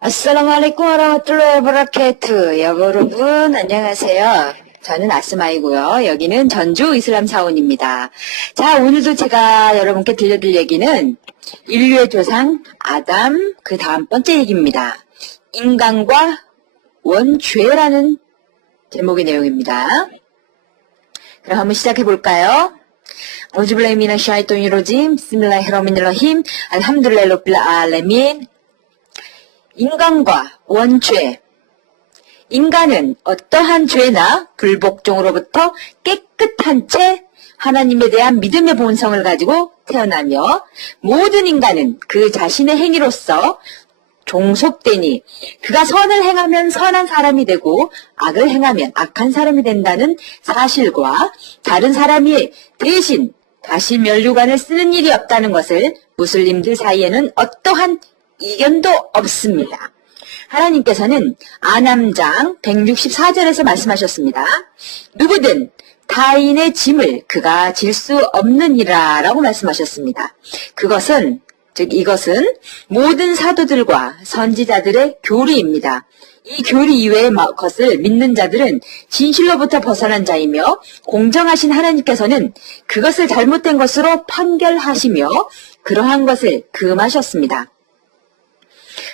아스살라무알라이쿰 와라마툴라히 와바라카투. 여러분 안녕하세요. 저는 아스마이고요. 여기는 전주 이슬람 사원입니다. 자, 오늘도 제가 여러분께 들려드릴 얘기는 인류의 조상 아담 그 다음 번째 얘기입니다. 인간과 원죄라는 제목의 내용입니다. 그럼 한번 시작해 볼까요? 아우즈빌라히 미나sh 샤이토니르 러짐 비스밀라히르rah마니르라힘 알함두릴라히 rabbil 알라민. 인간과 원죄. 인간은 어떠한 죄나 불복종으로부터 깨끗한 채 하나님에 대한 믿음의 본성을 가지고 태어나며 모든 인간은 그 자신의 행위로서 종속되니 그가 선을 행하면 선한 사람이 되고 악을 행하면 악한 사람이 된다는 사실과 다른 사람이 대신 다시 면류관을 쓰는 일이 없다는 것을 무슬림들 사이에는 어떠한 이견도 없습니다. 하나님께서는 아남장 164절에서 말씀하셨습니다. 누구든 타인의 짐을 그가 질 수 없느니라 라고 말씀하셨습니다. 이것은 모든 사도들과 선지자들의 교리입니다. 이 교리 이외의 것을 믿는 자들은 진실로부터 벗어난 자이며 공정하신 하나님께서는 그것을 잘못된 것으로 판결하시며 그러한 것을 금하셨습니다.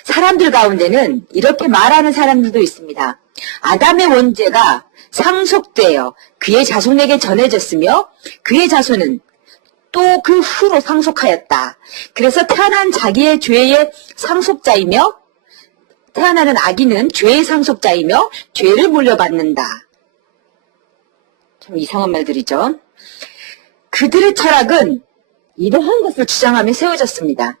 사람들 가운데는 이렇게 말하는 사람들도 있습니다. 아담의 원죄가 상속되어 그의 자손에게 전해졌으며 그의 자손은 또 그 후로 상속하였다. 그래서 태어난 자기의 죄의 상속자이며 태어나는 아기는 죄의 상속자이며 죄를 물려받는다. 참 이상한 말들이죠. 그들의 철학은 이러한 것을 주장하며 세워졌습니다.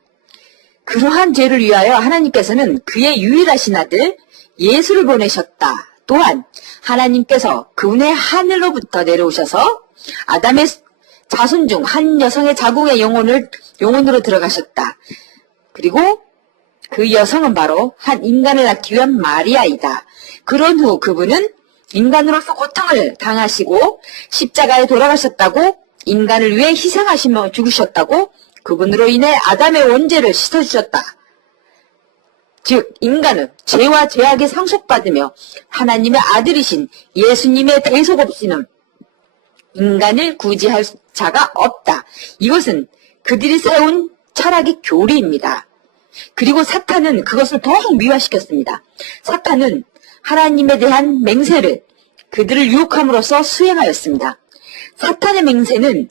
그러한 죄를 위하여 하나님께서는 그의 유일하신 아들 예수를 보내셨다. 또한 하나님께서 그분의 하늘로부터 내려오셔서 아담의 자손 중 한 여성의 자궁의 영혼으로 들어가셨다. 그리고 그 여성은 바로 한 인간을 낳기 위한 마리아이다. 그런 후 그분은 인간으로서 고통을 당하시고 십자가에 돌아가셨다고 인간을 위해 희생하시며 죽으셨다고 그분으로 인해 아담의 원죄를 씻어주셨다. 즉 인간은 죄와 죄악에 상속받으며 하나님의 아들이신 예수님의 대속 없이는 인간을 구제할 자가 없다. 이것은 그들이 세운 철학의 교리입니다. 그리고 사탄은 그것을 더욱 미화시켰습니다. 사탄은 하나님에 대한 맹세를 그들을 유혹함으로써 수행하였습니다. 사탄의 맹세는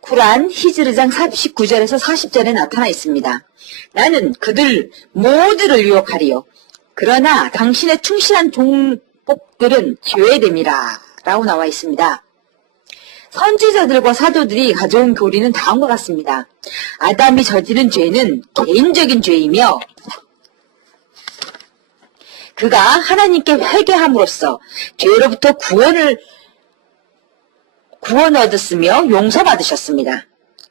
쿠란 히즈르장 39절에서 40절에 나타나 있습니다. 나는 그들 모두를 유혹하리요. 그러나 당신의 충실한 종복들은 죄됨이라 라고 나와 있습니다. 선지자들과 사도들이 가져온 교리는 다음과 같습니다. 아담이 저지른 죄는 개인적인 죄이며 그가 하나님께 회개함으로써 죄로부터 구원 얻었으며 용서받으셨습니다.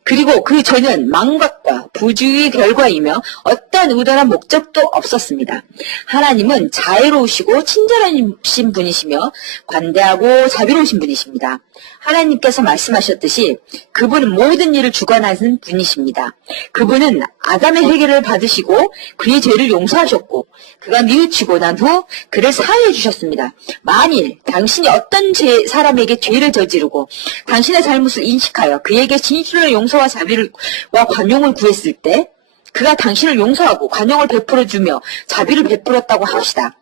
그리고 그 죄는 망각과 부주의의 결과이며 어떠한 의도나 목적도 없었습니다. 하나님은 자애로우시고 친절하신 분이시며 관대하고 자비로우신 분이십니다. 하나님께서 말씀하셨듯이 그분은 모든 일을 주관하는 분이십니다. 그분은 아담의 회개를 받으시고 그의 죄를 용서하셨고 그가 뉘우치고 난 후 그를 사하여 주셨습니다. 만일 당신이 어떤 사람에게 죄를 저지르고 당신의 잘못을 인식하여 그에게 진실의 용서와 자비와 관용을 구했을 때 그가 당신을 용서하고 관용을 베풀어주며 자비를 베풀었다고 합시다.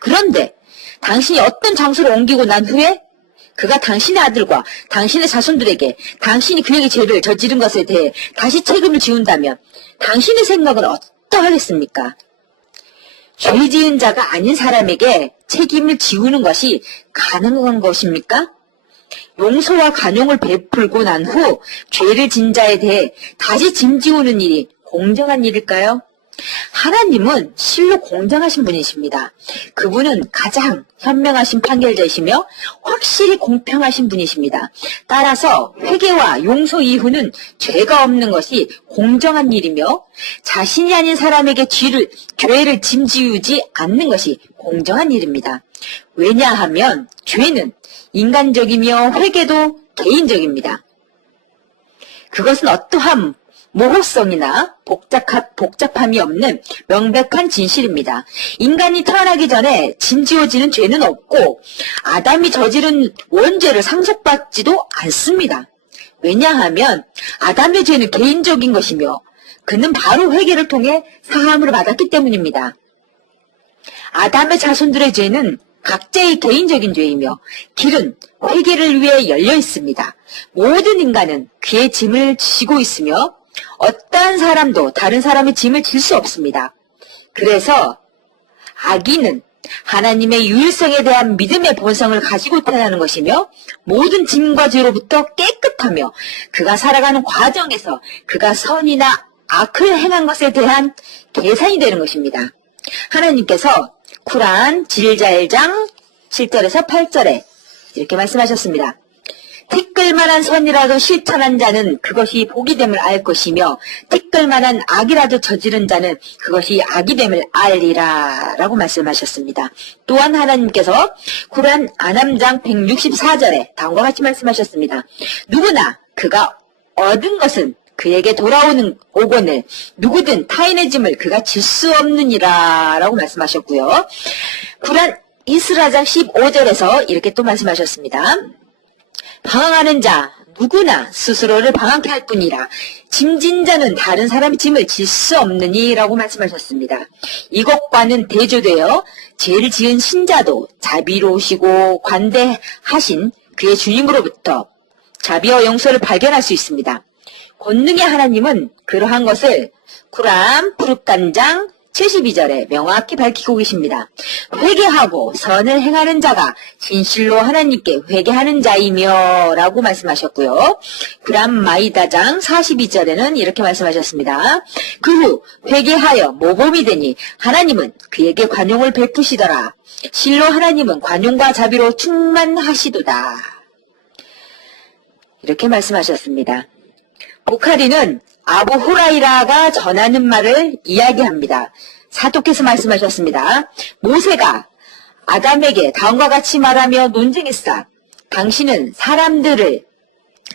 그런데 당신이 어떤 장소로 옮기고 난 후에 그가 당신의 아들과 당신의 자손들에게 당신이 그에게 죄를 저지른 것에 대해 다시 책임을 지운다면 당신의 생각은 어떠하겠습니까? 죄 지은 자가 아닌 사람에게 책임을 지우는 것이 가능한 것입니까? 용서와 관용을 베풀고 난 후 죄를 진 자에 대해 다시 짐 지우는 일이 공정한 일일까요? 하나님은 실로 공정하신 분이십니다. 그분은 가장 현명하신 판결자이시며 확실히 공평하신 분이십니다. 따라서 회개와 용서 이후는 죄가 없는 것이 공정한 일이며 자신이 아닌 사람에게 죄를 짐지우지 않는 것이 공정한 일입니다. 왜냐하면 죄는 인간적이며 회개도 개인적입니다. 그것은 어떠한 모호성이나 복잡함이 없는 명백한 진실입니다. 인간이 태어나기 전에 짐지어지는 죄는 없고 아담이 저지른 원죄를 상속받지도 않습니다. 왜냐하면 아담의 죄는 개인적인 것이며 그는 바로 회개를 통해 사함을 받았기 때문입니다. 아담의 자손들의 죄는 각자의 개인적인 죄이며 길은 회개를 위해 열려 있습니다. 모든 인간은 그의 짐을 지고 있으며 어떠한 사람도 다른 사람의 짐을 질 수 없습니다. 그래서 악인은 하나님의 유일성에 대한 믿음의 본성을 가지고 태어나는 것이며 모든 짐과 죄로부터 깨끗하며 그가 살아가는 과정에서 그가 선이나 악을 행한 것에 대한 계산이 되는 것입니다. 하나님께서 쿠란 질자 1장 7절에서 8절에 이렇게 말씀하셨습니다. 티끌만한 선이라도 실천한 자는 그것이 복이 됨을 알 것이며 티끌만한 악이라도 저지른 자는 그것이 악이 됨을 알리라 라고 말씀하셨습니다. 또한 하나님께서 쿠란 안함장 164절에 다음과 같이 말씀하셨습니다. 누구나 그가 얻은 것은 그에게 오거늘 누구든 타인의 짐을 그가 질 수 없느니라 라고 말씀하셨고요. 쿠란 이스라장 15절에서 이렇게 또 말씀하셨습니다. 방황하는 자 누구나 스스로를 방황케 할 뿐이라 짐진 자는 다른 사람의 짐을 질 수 없느니 라고 말씀하셨습니다. 이것과는 대조되어 죄를 지은 신자도 자비로우시고 관대하신 그의 주님으로부터 자비와 용서를 발견할 수 있습니다. 권능의 하나님은 그러한 것을 쿠란 푸르간장 72절에 명확히 밝히고 계십니다. 회개하고 선을 행하는 자가 진실로 하나님께 회개하는 자이며 라고 말씀하셨고요. 쿠란 마이다장 42절에는 이렇게 말씀하셨습니다. 그 후 회개하여 모범이 되니 하나님은 그에게 관용을 베푸시더라. 실로 하나님은 관용과 자비로 충만하시도다. 이렇게 말씀하셨습니다. 보카리는 아부 후라이라가 전하는 말을 이야기합니다. 사도께서 말씀하셨습니다. 모세가 아담에게 다음과 같이 말하며 논증했사. 당신은 사람들을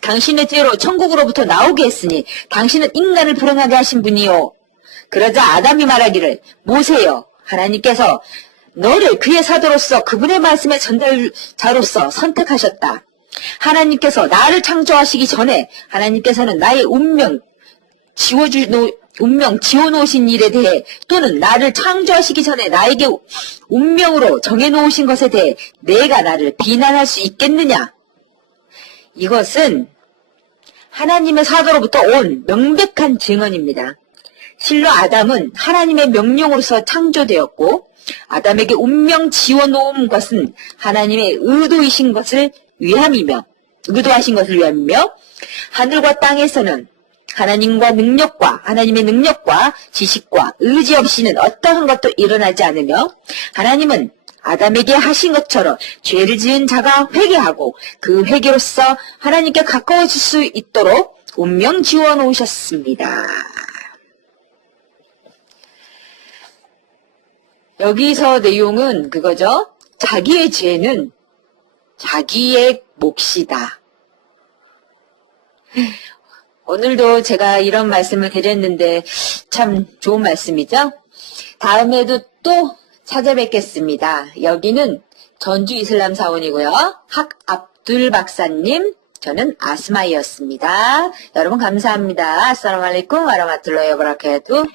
당신의 죄로 천국으로부터 나오게 했으니 당신은 인간을 불행하게 하신 분이요. 그러자 아담이 말하기를 모세여 하나님께서 너를 그의 사도로서 그분의 말씀의 전달자로서 선택하셨다. 하나님께서 나를 창조하시기 전에 하나님께서는 나의 운명 지어놓으신 일에 대해 또는 나를 창조하시기 전에 나에게 운명으로 정해놓으신 것에 대해 내가 나를 비난할 수 있겠느냐? 이것은 하나님의 사도로부터 온 명백한 증언입니다. 실로 아담은 하나님의 명령으로서 창조되었고 아담에게 운명 지어놓은 것은 하나님의 의도하신 것을 위함이며 하늘과 땅에서는 하나님의 능력과 지식과 의지 없이는 어떠한 것도 일어나지 않으며 하나님은 아담에게 하신 것처럼 죄를 지은 자가 회개하고 그 회개로서 하나님께 가까워질 수 있도록 운명 지어 놓으셨습니다. 여기서 내용은 그거죠. 자기의 죄는 자기의 몫이다. 오늘도 제가 이런 말씀을 드렸는데 참 좋은 말씀이죠. 다음에도 또 찾아뵙겠습니다. 여기는 전주 이슬람 사원이고요. 학 압둘 박사님, 저는 아스마이였습니다. 여러분 감사합니다. 아스살라무 알라이쿰 와라마툴라히 와바라카투.